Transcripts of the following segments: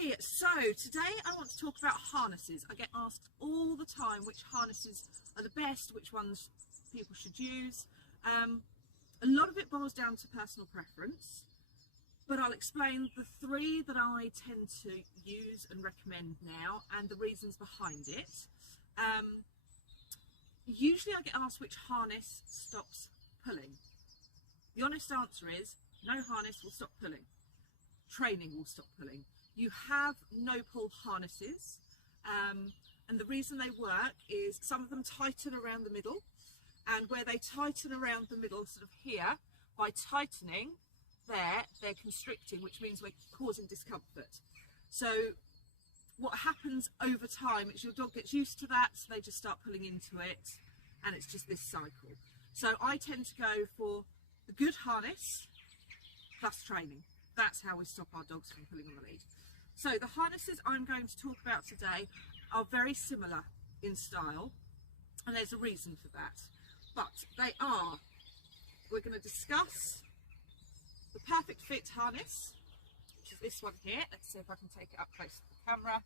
Okay, so today I want to talk about harnesses. I get asked all the time which harnesses are the best, which ones people should use. A lot of it boils down to personal preference, but I'll explain the three that I tend to use and recommend now and the reasons behind it. Usually I get asked which harness stops pulling. The honest answer is no harness will stop pulling. Training will stop pulling. You have no pull harnesses, and the reason they work is some of them tighten around the middle, and where they tighten around the middle, sort of here, by tightening there, they're constricting, which means we're causing discomfort. So what happens over time is your dog gets used to that, so they just start pulling into it, and it's just this cycle. So I tend to go for the good harness plus training. That's how we stop our dogs from pulling on the lead. So the harnesses I'm going to talk about today are very similar in style, and there's a reason for that. But they are, we're going to discuss the Perfect Fit harness, which is this one here. Let's see if I can take it up close to the camera.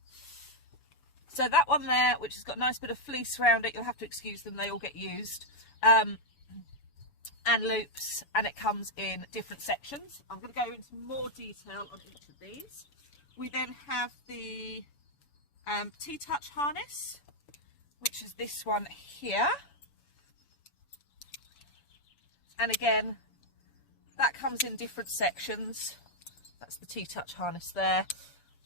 So that one there, which has got a nice bit of fleece around it, you'll have to excuse them, they all get used. And loops, and it comes in different sections. I'm going to go into more detail on each of these. We then have the T-Touch harness, which is this one here. And again, that comes in different sections. That's the T-Touch harness there,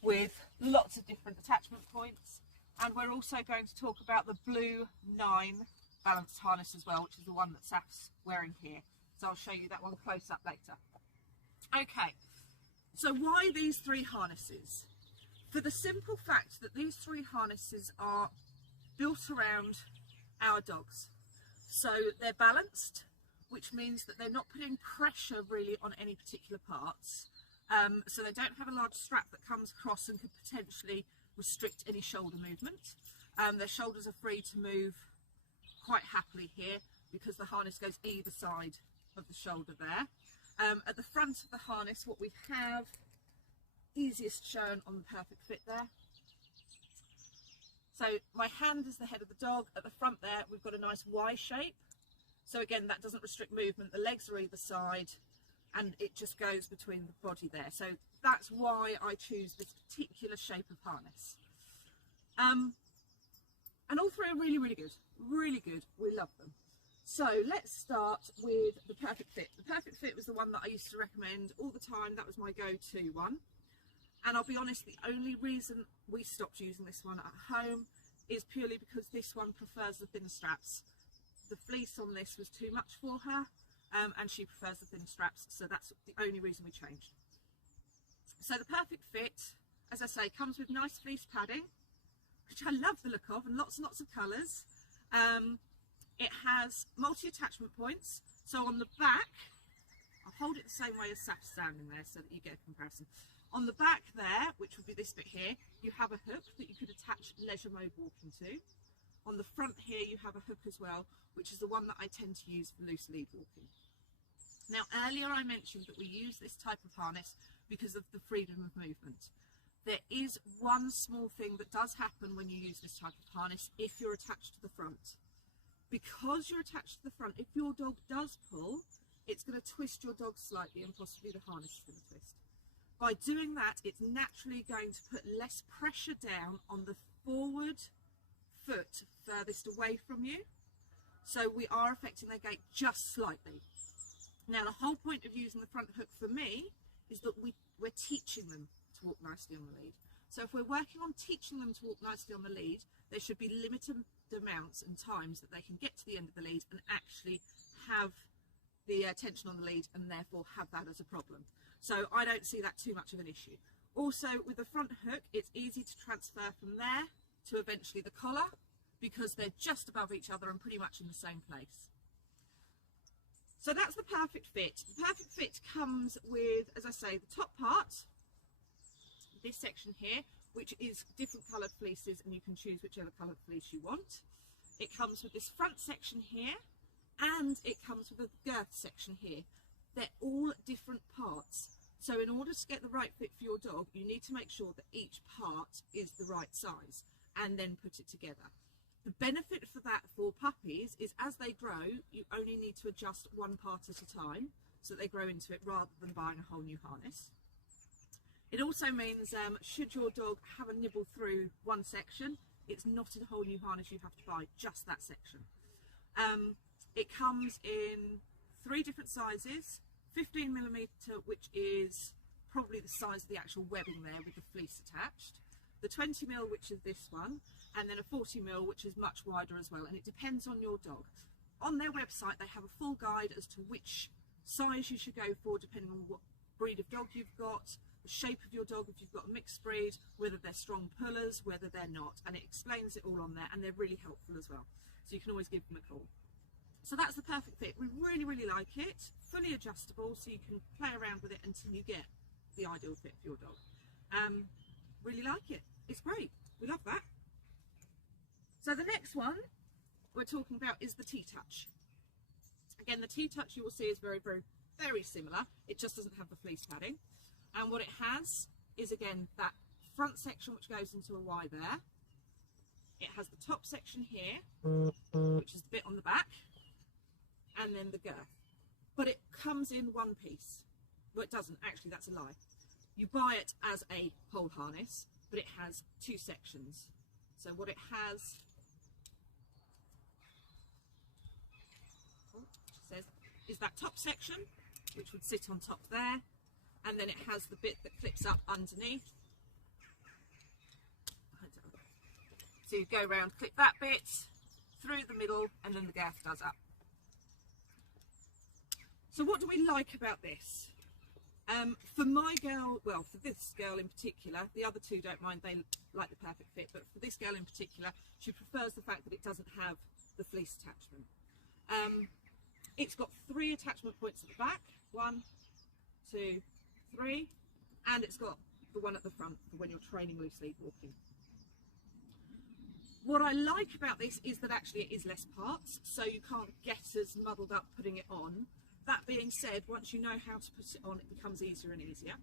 with lots of different attachment points. And we're also going to talk about the Blue 9 balanced harness as well, which is the one that Saf's wearing here. So I'll show you that one close up later. Okay, so why these three harnesses? For the simple fact that these three harnesses are built around our dogs. So they're balanced, which means that they're not putting pressure really on any particular parts. So they don't have a large strap that comes across and could potentially restrict any shoulder movement. Their shoulders are free to move quite happily here because the harness goes either side of the shoulder there. At the front of the harness, what we have, easiest shown on the Perfect Fit there. So my hand is the head of the dog. At the front there, we've got a nice Y shape. So again, that doesn't restrict movement. The legs are either side, and it just goes between the body there. So that's why I choose this particular shape of harness. And all three are really, really good. Really good. We love them. So let's start with the Perfect Fit. The Perfect Fit was the one that I used to recommend all the time. That was my go-to one. And I'll be honest, the only reason we stopped using this one at home is purely because this one prefers the thinner straps. The fleece on this was too much for her, and she prefers the thin straps, so that's the only reason we changed. So the Perfect Fit, as I say, comes with nice fleece padding, which I love the look of, and lots and lots of colours. It has multi-attachment points, so on the back, I'll hold it the same way as Saf's standing there so that you get a comparison. On the back there, which would be this bit here, you have a hook that you could attach leisure mode walking to. On the front here, you have a hook as well, which is the one that I tend to use for loose lead walking. Now, earlier I mentioned that we use this type of harness because of the freedom of movement. There is one small thing that does happen when you use this type of harness if you're attached to the front. Because you're attached to the front, if your dog does pull, it's going to twist your dog slightly and possibly the harness is going to twist. By doing that, it's naturally going to put less pressure down on the forward foot furthest away from you. So we are affecting their gait just slightly. Now, the whole point of using the front hook for me is that we're teaching them to walk nicely on the lead. So if we're working on teaching them to walk nicely on the lead, there should be limited amounts and times that they can get to the end of the lead and actually have the tension on the lead and therefore have that as a problem. So I don't see that too much of an issue. Also, with the front hook, it's easy to transfer from there to eventually the collar because they're just above each other and pretty much in the same place. So that's the Perfect Fit. The Perfect Fit comes with, as I say, the top part, this section here, which is different coloured fleeces, and you can choose whichever coloured fleece you want. It comes with this front section here, and it comes with a girth section here. They're all different parts. So in order to get the right fit for your dog, you need to make sure that each part is the right size and then put it together. The benefit for that for puppies is as they grow, you only need to adjust one part at a time so that they grow into it rather than buying a whole new harness. It also means should your dog have a nibble through one section, it's not a whole new harness you have to buy, just that section. It comes in 3 different sizes, 15mm, which is probably the size of the actual webbing there with the fleece attached, the 20mm, which is this one, and then a 40mm, which is much wider as well, and it depends on your dog. On their website they have a full guide as to which size you should go for depending on what breed of dog you've got, the shape of your dog, if you've got a mixed breed, whether they're strong pullers, whether they're not, and it explains it all on there, and they're really helpful as well, so you can always give them a call. So that's the perfect fit. We really, really like it. Fully adjustable, so you can play around with it until you get the ideal fit for your dog. Really like it. It's great. We love that. So the next one we're talking about is the T-Touch. Again, the T-Touch you will see is very, very, very similar. It just doesn't have the fleece padding. And what it has is, again, that front section which goes into a Y there. It has the top section here, which is the bit on the back, and then the girth. But it comes in one piece. Well, it doesn't. Actually, that's a lie. You buy it as a whole harness, but it has 2 sections. So what it has is that top section, which would sit on top there, and then it has the bit that clips up underneath. So you go around, clip that bit through the middle, and then the girth does up. So what do we like about this? For my girl, well, for this girl in particular, the other 2 don't mind, they like the perfect fit, but for this girl in particular, she prefers the fact that it doesn't have the fleece attachment. It's got 3 attachment points at the back, 1, 2, 3, and it's got the one at the front for when you're training loose lead walking. What I like about this is that actually it is less parts, so you can't get as muddled up putting it on. That being said, once you know how to put it on, it becomes easier and easier.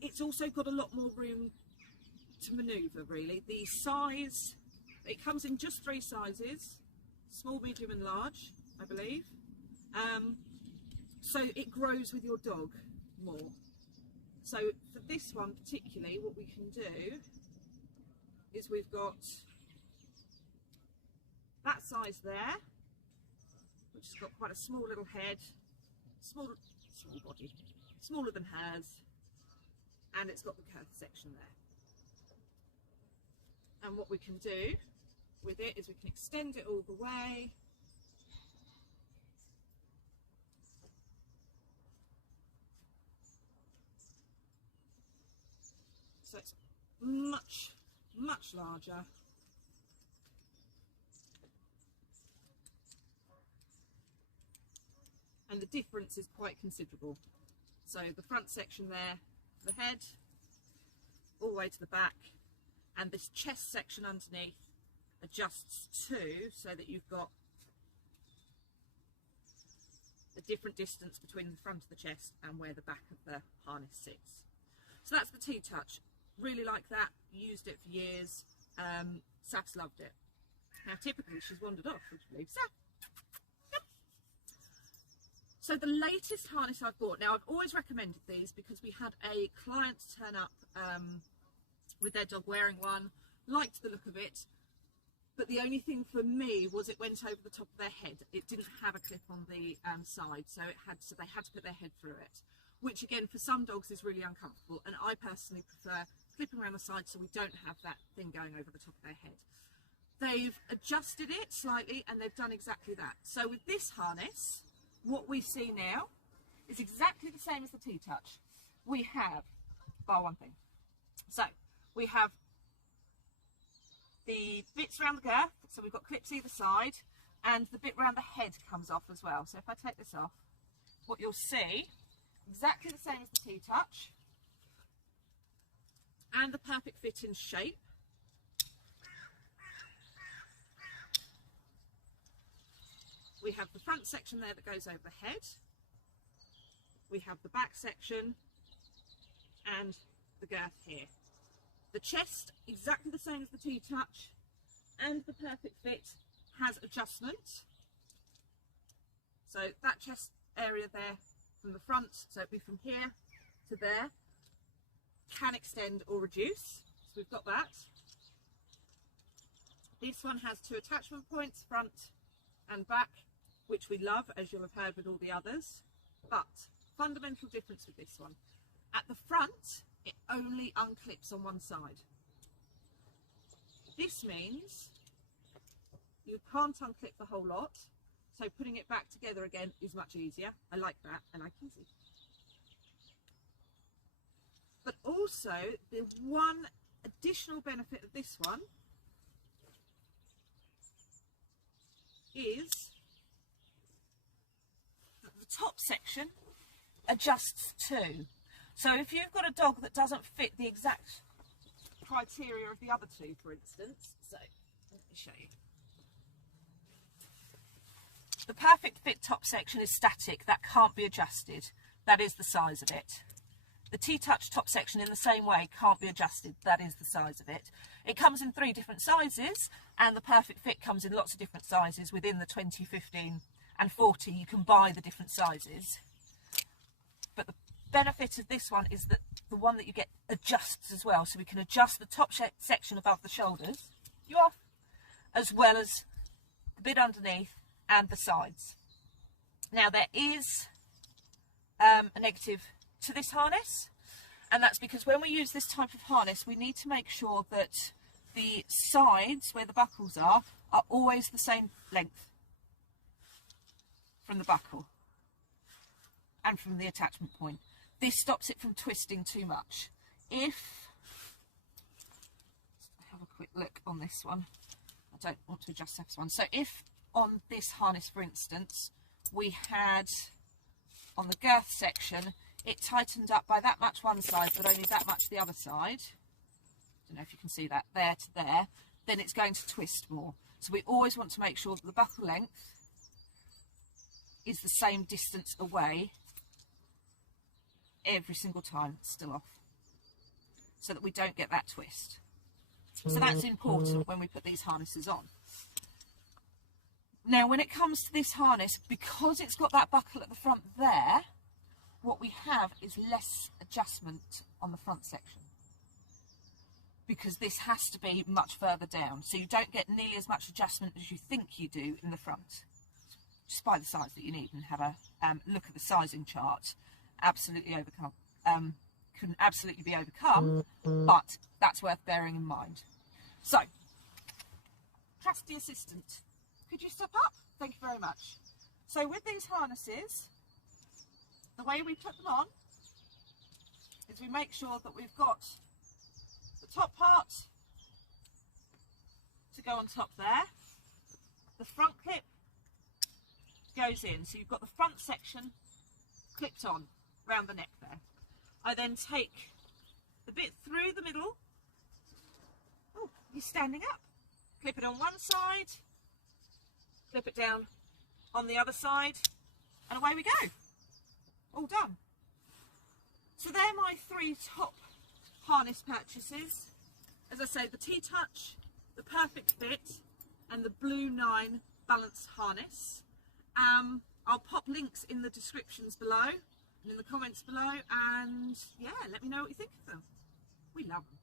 It's also got a lot more room to manoeuvre, really. The size, it comes in just 3 sizes, small, medium and large, I believe. So it grows with your dog more. So for this one particularly, what we can do is we've got that size there, which has got quite a small little head, small body, smaller than hers, and it's got the girth section there. And what we can do with it is we can extend it all the way. So it's much, much larger. And the difference is quite considerable. So the front section there, the head, all the way to the back, and this chest section underneath adjusts too, so that you've got a different distance between the front of the chest and where the back of the harness sits. So that's the T-Touch. Really like that, used it for years. Saf's loved it. Now typically she's wandered off, would you believe? Saf! So the latest harness I've bought, now I've always recommended these because we had a client turn up with their dog wearing one, liked the look of it, but the only thing for me was it went over the top of their head. It didn't have a clip on the side, so they had to put their head through it, which again for some dogs is really uncomfortable, and I personally prefer clipping around the side so we don't have that thing going over the top of their head. They've adjusted it slightly and they've done exactly that. So with this harness, what we see now is exactly the same as the T-Touch. We have, bar one thing, so we have the bits around the girth, so we've got clips either side, and the bit around the head comes off as well. So if I take this off, what you'll see, exactly the same as the T-Touch, and the perfect fit in shape. We have the front section there that goes over the head, we have the back section and the girth here. The chest, exactly the same as the T-Touch, and the Perfect Fit has adjustment. So that chest area there from the front, so it'll be from here to there, can extend or reduce. So we've got that. This one has 2 attachment points, front and back, which we love, as you'll have heard with all the others. But fundamental difference with this one. At the front, it only unclips on one side. This means you can't unclip the whole lot, so putting it back together again is much easier. I like that, I like easy. But also, the one additional benefit of this one is that the top section adjusts too. So if you've got a dog that doesn't fit the exact criteria of the other two, for instance, so let me show you. The Perfect Fit top section is static, that can't be adjusted. That is the size of it. The T-Touch top section in the same way can't be adjusted, that is the size of it. It comes in 3 different sizes, and the Perfect Fit comes in lots of different sizes. Within the 20, 15 and 40 you can buy the different sizes. But the benefit of this one is that the one that you get adjusts as well, so we can adjust the top section above the shoulders, you off, as well as the bit underneath and the sides. Now there is a negative to this harness, and that's because when we use this type of harness we need to make sure that the sides where the buckles are always the same length from the buckle and from the attachment point. This stops it from twisting too much. If, let's have a quick look on this one, I don't want to adjust this one. So if on this harness, for instance, we had on the girth section it tightened up by that much one side but only that much the other side, I don't know if you can see that, there to there, then it's going to twist more. So we always want to make sure that the buckle length is the same distance away every single time, still off, so that we don't get that twist. So that's important when we put these harnesses on. Now when it comes to this harness, because it's got that buckle at the front there, what we have is less adjustment on the front section, because this has to be much further down, so you don't get nearly as much adjustment as you think you do in the front. Just buy the size that you need and have a look at the sizing chart. Absolutely overcome, can absolutely be overcome, but that's worth bearing in mind. So, trusty assistant, could you step up? Thank you very much. So with these harnesses, the way we put them on is we make sure that we've got the top part to go on top there, the front clip goes in, so you've got the front section clipped on round the neck there. I then take the bit through the middle, oh, he's standing up, clip it on one side, clip it down on the other side, and away we go. All done. So they're my 3 top harness purchases. As I say, the T-Touch, the Perfect Fit, and the Blue 9 balanced harness. I'll pop links in the descriptions below and in the comments below, and yeah, let me know what you think of them. We love them.